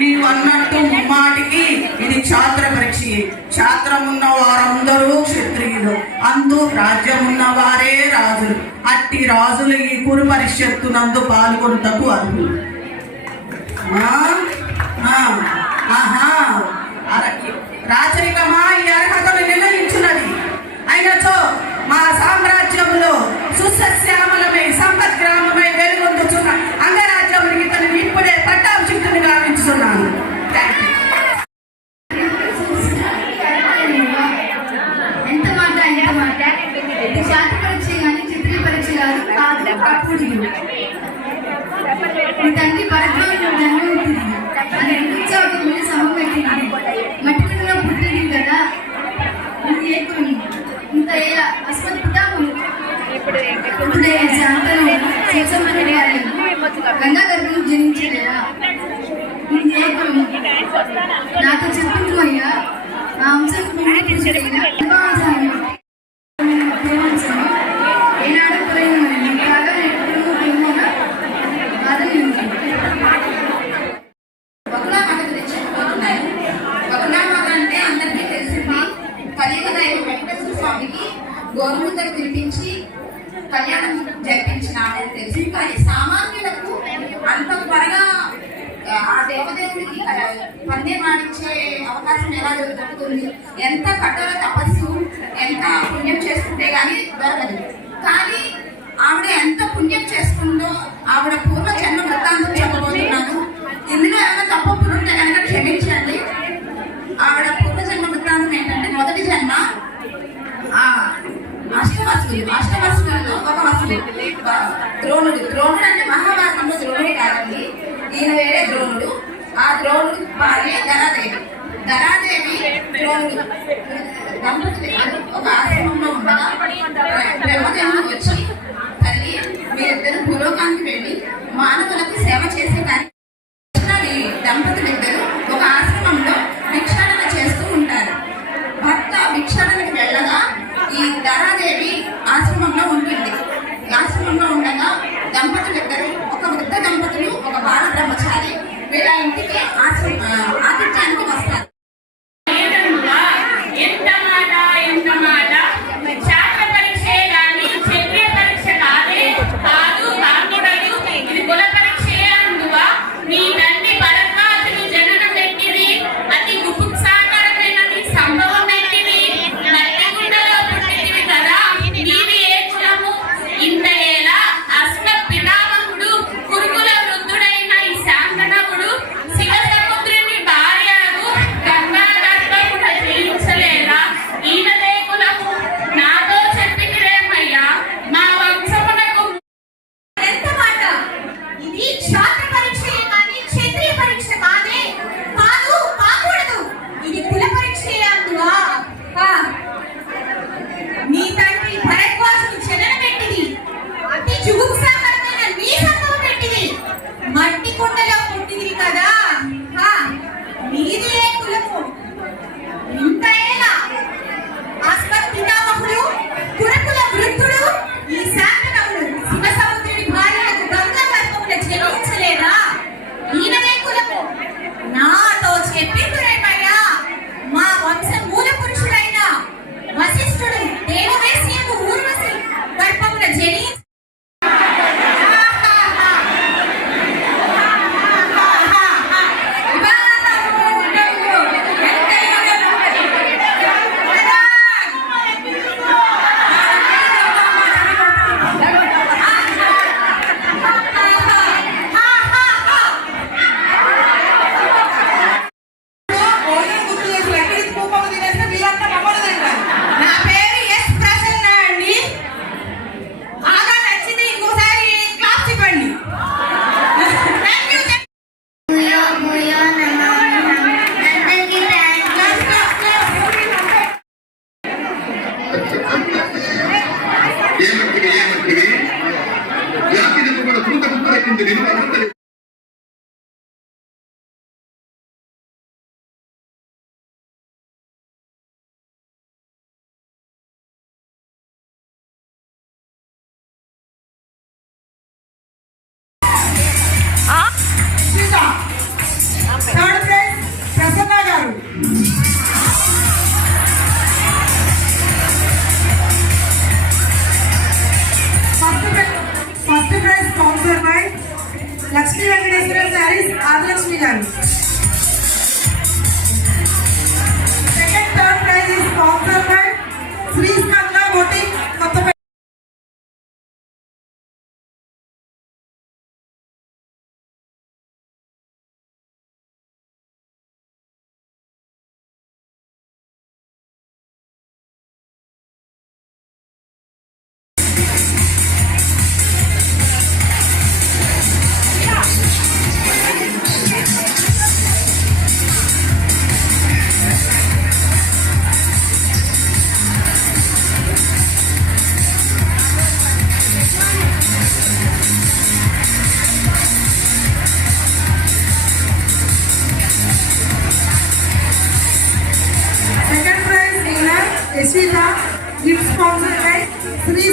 నీవు అన్నట్టు ముమ్మాటికి ఇది ఛాత్ర పరీక్ష. ఛాత్రం ఉన్న వారందరూ క్షత్రియులు, అందు రాజ్యం ఉన్న వారే రాజులు. అట్టి రాజులు ఈ కురు పరిషత్తునందు పాల్గొనుటకు అర్హులు. రాచరికమా ఈ అర్హతలు నిర్ణయించున్నది. అయినచో మా సామ్రాజ్యంలో సుసస్యామలమై సంపద్గ్రామమై వెలుగొందుచున్న అంగరాజ్యమునికి తనని ఇప్పుడే పట్టాభిషిక్తుని గావించుతున్నాను. ఎంత మాట ఎంత మాట. ఇది శాంతి పరీక్ష కానీ చిత్రీ పరీక్ష కాదు. మీ తండ్రి పరద్రోహి జన్మవుతుంది అని ఎంతో మీద సమం పెట్టింది. మట్టి కింద పుట్టింది కదా. ఇది ఏకుని ఇంత అస్మత్పుటాము ఇప్పుడే శాంతను శేషమని గారి గంగా గర్భం జనించలేదా. ఇది ఏకుని నాతో చెప్పించమయ్యా. నా అంశం ఏనాడు పోయింది కాగా ఎప్పుడు పోయినా బాధలు బకుళామాత గురించి చెప్పబోతున్నాను. బకుళామాత అంటే అందరికీ తెలిసింది. కలియుగ దైవం వెంకటేశ్వర స్వామికి గోరుముద్దకు తినిపించి కళ్యాణం జరిపించిన ఆమె తెలుసు. కానీ సామాన్యులకు అంత త్వరగా ఆ దేవదేవుడికి పందెం ఆడించే అవకాశం ఎలా దొరుకుతుంది? ఎంత కఠోర తపస్సు, ఎంత పుణ్యం చేసుకుంటే గానీ దొరకదు. కానీ ఆవిడ ఎంత పుణ్యం చేసుకుందో ఆవిడ పూర్వ జన్మ వృత్తాంతం చెప్పబోతున్నాను. ఇందులో ఏమైనా తప్పులు ఉంటే కనుక క్షమించండి. ఆవిడ పూర్వజన్మ వృత్తాంతం ఏంటంటే, మొదటి జన్మ అష్టవసులలో ఒక వసుడు ద్రోణుడు. ద్రోణుడు అంటే మహాభారతంలో ద్రోణుడు కాదండి, ఈయన వేరే ద్రోణుడు. ఆ ద్రోణుడు భార్య ధరాదేవి. ధరాదేవి ద్రోణుడు దంపతులు ఒక ఆశ్రమంలో ఉండగా బ్రహ్మదేవుడు వచ్చి, తల్లి మీరిద్దరు భూలోకానికి వెళ్ళి మానవులకు సేవ చేసే కానీ దంపతులిద్దరూ ఒక ఆశ్రమంలో భిక్షాటన చేస్తూ ఉంటారు. భర్త భిక్షాటనకి వెళ్ళగా ఈ ధరాదేవి ఆశ్రమంలో ఉంటుంది. ఆశ్రమంలో ఉండగా దంపతులిద్దరూ, ఒక వృద్ధ దంపతులు, ఒక బాల బ్రహ్మచారి వీళ్ళ ఇంటికి ఆతిథ్యానికి వస్తారు. పరీక్ష కాదు, ఇది కుల పరీక్ష. శ్రీ వెంకటేశ్వర శారీస్ ఆదిలక్ష్మి గారు. Second third prize is sponsored by Shri Skanda boutique Kothapeta. Second prize winner Yashita, gift sponsored by Sri